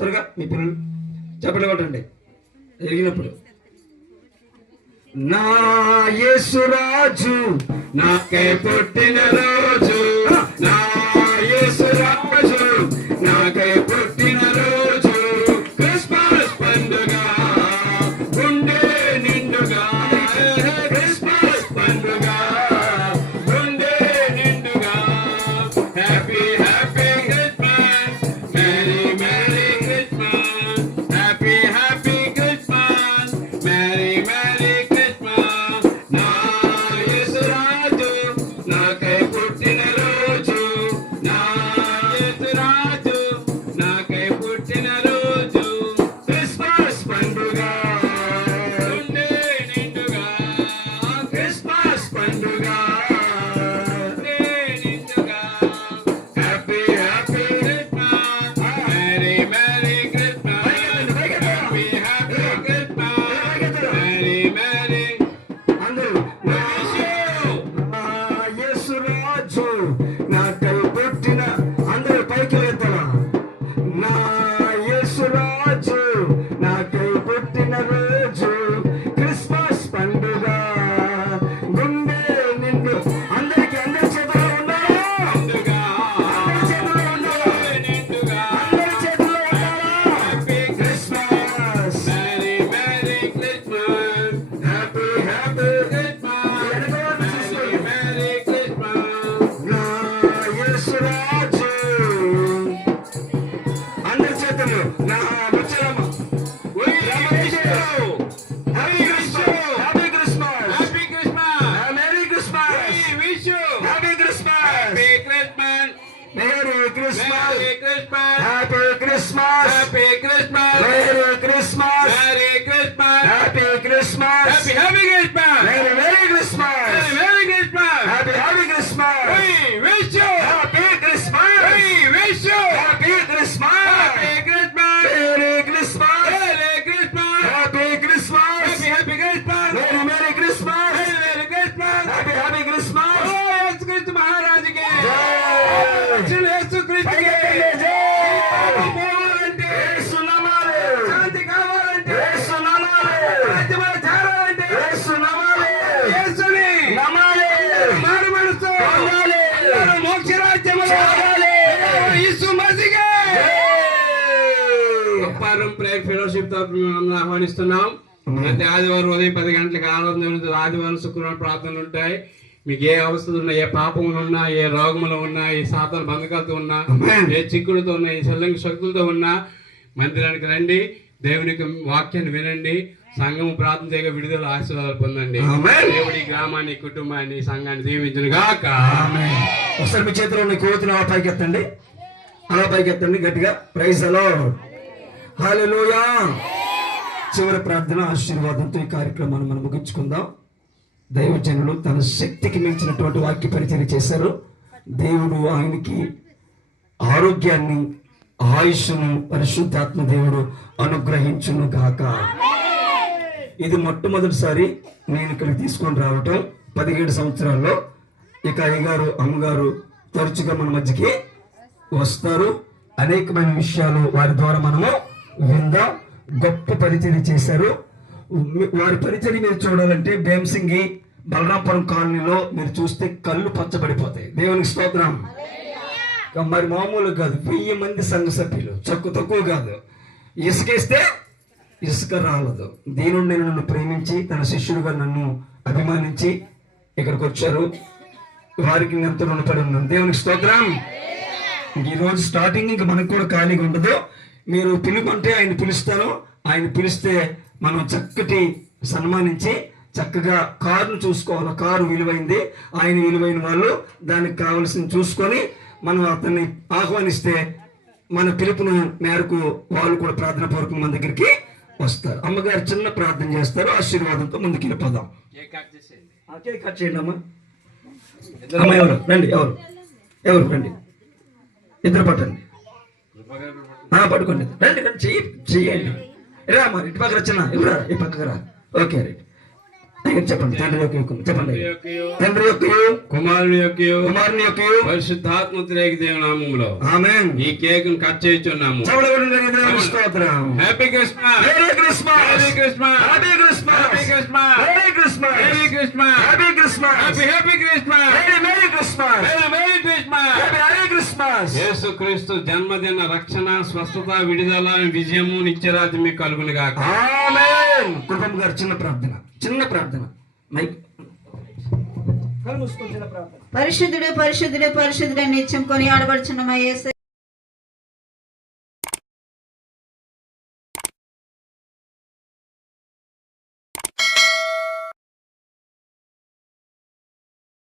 త్వరగా మీ పిల్లలు చెప్పండి కొట్టండి ఎరిగినప్పుడు. నా యేసురాజు నాకై పుట్టిన రోజు, నా యేసురాజు నాకై పుట్టిన రోజు, క్రిస్మస్ పండుగ గుండె నిండుగా, క్రిస్మస్ పండుగ గుండె నిండుగా, happy happy Christmas, merry merry Christmas, happy happy Christmas, merry merry Christmas. నా యేసురాజు నాకై పుట్టిన రోజు, నా యేసురాజు నాకై పుట్టిన రోజు, క్రిస్మస్ పండుగ గుండె నిండుగా, క్రిస్మస్ పండుగ గుండె నిండుగా, happy happy Christmas, merry merry Christmas, happy happy Christmas, merry merry. అందరూ యేసురాజు నాకై పుట్టిన, అందరూ పైకి లేతలా. నా యేసురాజు నాకై పుట్టిన రోజు, క్రిస్మస్ పండుగ గుండె నిండు. అందరికి అందరి చేతుల్లో ఉండాలా? అందరి చేతుల్లో ఉండాలా? అందరి చేతుల్లో ఉండాలా? Happy Christmas, merry merry Christmas, happy happy Christmas, merry merry Christmas. నా యేసురాజు అందరి చేతులు. నా ముచ్చలమ్మ happy Christmas, happy Christmas, happy Christmas, merry Christmas, wish you happy Christmas, happy Christmas, merry Christmas, happy Christmas, happy Christmas, merry Christmas, merry Christmas, happy Christmas, happy happy Christmas, merry merry Christmas, merry Christmas, happy happy Christmas, wish you happy Christmas, wish you happy Christmas, happy Christmas, merry Christmas, merry Christmas, happy Christmas, happy happy Christmas, merry merry Christmas, merry Christmas, happy happy Christmas. ఓ యేసుక్రీస్తు మహారాజుకి జై, యేసుక్రీస్తుకి జై. పోవాలంటే యేసు నామాలే, శాంతి కావాలంటే యేసు నామాలే, రాజ్యము చేరాలంటే యేసు నామాలే, యేసుని నామాలే, మారు మనసు పొందాలి, అందరూ మోక్ష రాజ్యములో చేరాలి. యేసు మసీహే. అప్పారం ప్రేయర్ ఫెలోషిప్ తరపున మిమ్మల్ని ఆహ్వానిస్తున్నాం. ప్రతి ఆదివారం ఉదయం 10 గంటలకు ఆరాధన జరుగుతుంది. ఆదివారం శుక్రవారం ప్రార్థనలు ఉంటాయి. మీకు ఏ అవస్థలు ఉన్నా, ఏ పాపములు ఉన్నా, ఏ రోగములు ఉన్నా, ఏ సాతాన బంధకాలతో ఉన్నా, ఏ చిక్కులతో ఉన్నా, ఏ శల్యంగా శక్తులతో ఉన్నా మందిరానికి రండి, దేవునికి వాక్యాన్ని వినండి, సంఘము ప్రార్థన చేయగా విడుదల ఆశీర్వాదాలు పొందండి. దేవుడి గ్రామాన్ని, కుటుంబాన్ని, సంఘాన్ని దీవించును గాక. ఒకసారి మీ చేతిలో ఉన్న కోతులు అలా పైకి ఎత్తండి, అలా పైకి ఎత్తండి గట్టిగా. ప్రైజ్ ది లార్డ్, హల్లెలూయా. చివరి ప్రార్థన ఆశీర్వాదంతో ఈ కార్యక్రమాన్ని మనం ముగించుకుందాం. దైవజనులు తన శక్తికి మించినటువంటి వాక్య పరిచయం చేశారు. దేవుడు ఆయనకి ఆరోగ్యాన్ని, ఆయుష్ను పరిశుద్ధాత్మ దేవుడు అనుగ్రహించును గాక. ఇది మొట్టమొదటిసారి నేను ఇక్కడికి తీసుకొని రావటం 17 సంవత్సరాల్లో. ఇక అయ్యగారు, అమ్మగారు తరచుగా మన మధ్యకి వస్తారు. అనేకమైన విషయాలు వారి ద్వారా మనము విందాం. గొప్ప పరిచయం చేశారు. వారి పరిచయం మీరు చూడాలంటే భీమసింగి బలరాంపురం కాలనీలో మీరు చూస్తే కళ్ళు పచ్చబడిపోతాయి. దేవునికి స్తోత్రం. మరి మామూలు కాదు, 1000 మంది సంఘ సభ్యులు, తక్కువ కాదు. ఇసుకేస్తే ఇసుక రాలదు. దీనుండి నన్ను ప్రేమించి తన శిష్యుడుగా నన్ను అభిమానించి ఇక్కడికి వచ్చారు. వారికి ఎంతో రుణపడి ఉన్నాను. దేవునికి స్తోత్రం. ఈరోజు స్టార్టింగ్ ఇంకా మనకు కూడా ఖాళీగా ఉండదు. మీరు పిలుపుంటే ఆయన పిలుస్తాను. ఆయన పిలిస్తే మనం చక్కటి సన్మానించి చక్కగా కారును చూసుకోవాలి. కారు విలువైంది, ఆయన విలువైన వాళ్ళు దానికి కావలసింది చూసుకొని మనం అతన్ని ఆహ్వానిస్తే మన పిలుపును మేరకు వాళ్ళు కూడా ప్రార్థన పూర్వకంగా మన దగ్గరికి వస్తారు. అమ్మగారు చిన్న ప్రార్థన చేస్తారు. ఆశీర్వాదంతో ముందుకు వెళ్ళిపోదాం. కేక్ కట్ చేయండి అమ్మ. అమ్మ ఎవరు రండి, ఎవరు రండి, ఇద్దరు పట్టండి, పట్టుకోండి, రండి రండి, చెయ్యండి. రా అమ్మ, ఇటు పక్కన వచ్చిన ఇవ్వరా, ఈ పక్కకు రా. Okay right. చెప్పండి. తండ్రి యొక్క చెప్పండి. తండ్రి యొక్క కుమారుని యొక్క కుమారుని యొక్క పరిశుద్ధాత్మ త్రియేక దేవుని నామములో ఆమేన్. ఈ కేక్ కట్ చేయించున్నాము. స్తోత్రం. Happy Christmas, merry Christmas, happy Christmas, happy Christmas, happy Christmas, merry Christmas, happy Christmas, happy Christmas, happy Christmas, merry Christmas, merry Christmas. Happy Christmas. యేసుక్రీస్తు జన్మదిన రక్షణ, స్వస్థత, విడుదల, విజయము, నిత్యరాజ్యం మీకు కలుగును గాక. ఆమేన్. కృపం గారు చిన్న ప్రార్థన, చిన్న ప్రార్థన. మైక్ కళ్ళు మూసుకొని చిన్న ప్రార్థన. పరిశుద్ధుడు పరిశుద్ధుడు పరిశుద్ధుడు నిత్యం కొని ఆడబడుచున్న మా యేసయ్య